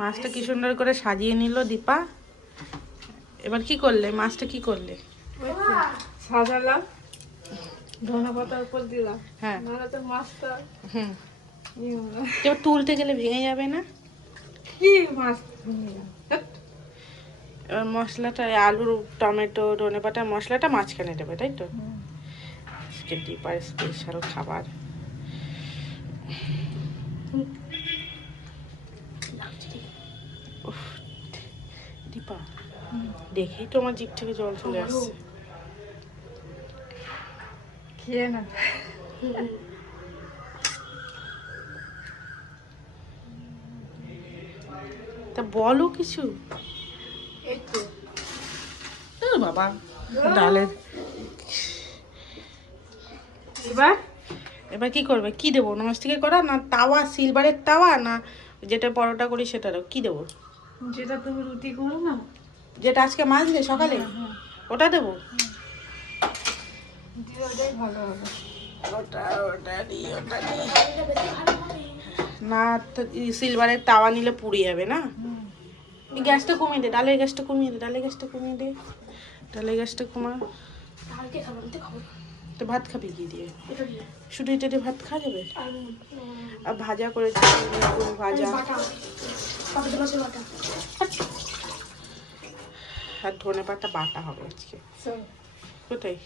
মাছটা কি সুন্দর করে সাজিয়ে নিল দীপা। এবার কি করলে? মাছটা কি করলে? সাজালাম, ধনে পাতার উপর দিলাম। হ্যাঁ, নাহলে তো মাছটা এবার তুলতে গেলে ভেঙে যাবে না? কি মাছ। এবার মশলাটা আলুর, টমেটো, ধনেপাতা মশলাটা মাঝখানে দেবে, তাই তো? আজকে দীপার স্পেশাল খাবার। উফ, দীপা দেখেই তো আমার জিভ থেকে জল চলে আসছে। খেয়ে না। তা বলো কিছু। এই তো বাবা ডালের। এবার এবার কি করবে? কি দেবো? ননস্টিকের করা না তাওয়া, সিলভারের তাওয়া, না যেটা পরোটা করি সেটা দেবো? কি দেবো? যেটা তুমি রুটি করো না, যেটা আজকে মাজলে সকালে, ওটা দেবো? দিয়ে ওটাই ভালো হবে। ওটা না, তো সিলভারের তাওয়া নিলে পুড়ে যাবে না? গ্যাসটা কমিয়ে দে, ডালের গ্যাসটা কমিয়ে দে, ডালের গ্যাসটা কমিয়ে দে, ডালের গ্যাসটা কমা। তো ভাত খাবি কি দিয়ে? শুধু এটা দিয়ে ভাত খাওয়া যাবে? আর ভাজা করেছি, ভাজা আর ধনে পাতা বাটা হবে আজকে। কোথায়?